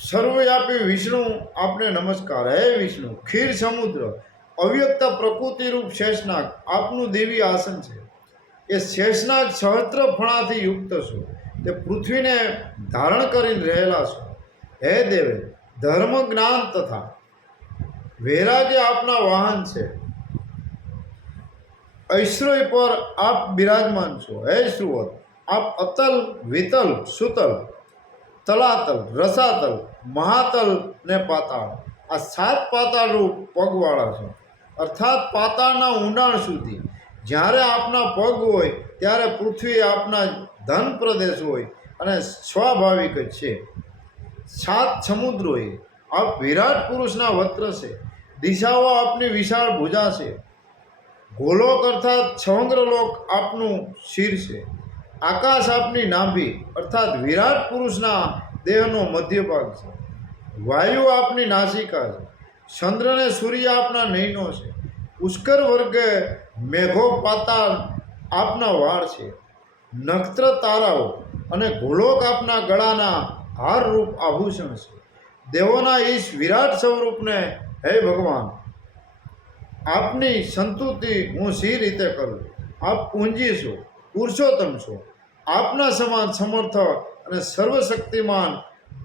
સર્વવ્યાપી વિષ્ણુ આપને નમસ્કાર। હે વિષ્ણુ, ખીર સમુદ્ર, અવ્યક્ત પ્રકૃતિ રૂપ શેષનાગ આપનું દેવી આસન છે। એ શેષનાગ સહસ્ત્ર ફણાથી યુક્ત છો, તે પૃથ્વીને ધારણ કરીને રહેલા છો। હે દેવે, ધર્મ જ્ઞાન તથા વૈરાગ્ય આપના વાહન છે। ઐશ્વર્ય પર આપ બિરાજમાન છો। હે શ્રુવત, આપ અતલ, વિતલ, સુતલ, તલાતલ, રસાતલ, મહાતલ ને પાતાળ, આ 7 પાતાળ રૂપ પગવાળા છો। અર્થાત પાતાળના ઊંડાણ સુધી જ્યારે આપના પગ હોય ત્યારે પૃથ્વી આપના ધન પ્રદેશ હોય અને સ્વાભાવિક જ છે। 7 સમુદ્રોએ આપ વિરાટ પુરુષના વસ્ત્ર છે। દિશાઓ આપની વિશાળ ભુજા છે। ગોલોક અર્થાત સમગ્રલોક આપનું શિર છે। આકાશ આપની નાભી અર્થાત વિરાટ પુરુષના દેહનો મધ્ય ભાગ છે। વાયુ આપની નાસિકા છે। ચંદ્ર ને સૂર્ય આપના નયનો છે। પુષ્કર વર્ગે મેઘો પાતાળ આપના વાળ છે। નક્ષત્ર તારાઓ અને ગોલોક આપના ગળાના હારરૂપ આભૂષણ છે। દેવોના ઈશ વિરાટ સ્વરૂપને હે ભગવાન, આપની સંતુતિ હું સી રીતે કરું। આપ પૂંજી છો, પુરુષોત્તમ છો। આપના સમાન સમર્થ અને સર્વશક્તિમાન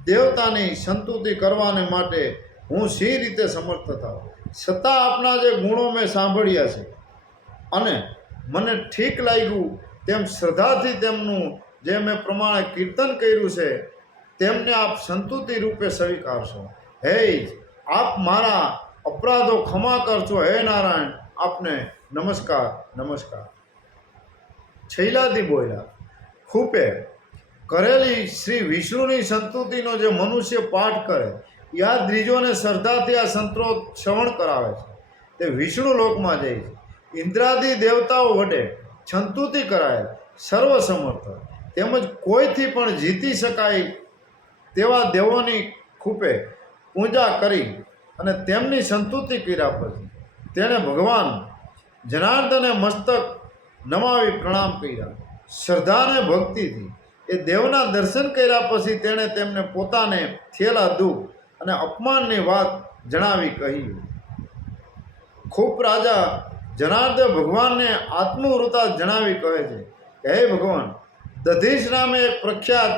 દેવતાની સંતુતિ કરવાને માટે હું સી રીતે સમર્થ થાવ। છતાં આપના જે ગુણો મેં સાંભળ્યા છે અને મને ઠીક લાગ્યું તેમ શ્રદ્ધાથી તેમનું જે મેં પ્રમાણે કીર્તન કર્યું છે તેમને આપ સંતુતિ રૂપે સ્વીકારશો। હે, આપ મારા અપરાધો ક્ષમા કરશો। હે નારાયણ, આપને નમસ્કાર નમસ્કાર। છૈલાથી બોલ્યા, ખૂપે કરેલી શ્રી વિષ્ણુની સંતુતિનો જે મનુષ્ય પાઠ કરે, યાદ દ્રીજોને શ્રદ્ધાથી આ સંતોષ શ્રવણ કરાવે છે, તે વિષ્ણુ લોકમાં જાય છે। ઇન્દ્રાદિ દેવતાઓ વડે સંતુતિ કરાય સર્વસમર્થ તેમજ કોઈથી પણ જીતી શકાય તેવા દેવોની ખૂપે પૂજા કરી અને તેમની સંતુતિ કર્યા પછી તેણે ભગવાન જનાર્દને મસ્તક નમાવી પ્રણામ કર્યા। શ્રદ્ધાને ભક્તિથી એ દેવના દર્શન કર્યા પછી તેણે તેમને પોતાને થયેલા દુઃખ અને અપમાનની વાત જણાવી કહ્યું। ખૂબ રાજા જનાર્દન ભગવાનને આત્મવૃત્તા જણાવી કહે છે કે હે ભગવાન, દધીશ નામે એક પ્રખ્યાત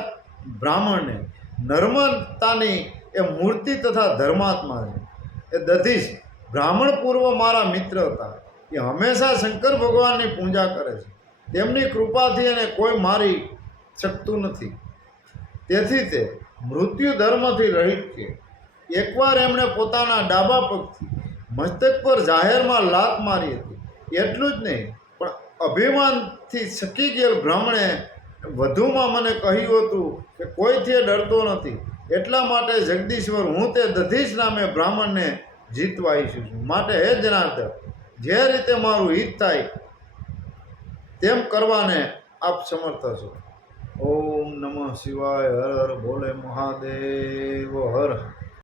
બ્રાહ્મણને નર્મદાની એ મૂર્તિ તથા ધર્માત્મા છે। એ દધીશ બ્રાહ્મણ પૂર્વ મારા મિત્ર હતા। એ હંમેશા શંકર ભગવાનની પૂજા કરે છે। તેમની કૃપાથી એને કોઈ મારી શકતું નથી, તેથી તે મૃત્યુ ધર્મથી રહિત છે। એકવાર એમણે પોતાના ડાબા પગથી મસ્તક પર જાહેરમાં લાત મારી હતી। એટલું જ નહીં, પણ અભિમાનથી સકી ગયેલ બ્રાહ્મણે વધુમાં મને કહ્યું હતું કે કોઈથી ડરતો નથી, એટલા માટે જગદીશ્વર હું તે દધીશ નામે બ્રાહ્મણને જીતવા ઈચ્છું છું। માટે હે જનાર્દન, જે રીતે મારું હિત થાય તેમ કરવાને આપ સમર્થ છો। ઓમ નમઃ શિવાય। હર હર ભોલે મહાદેવ હર।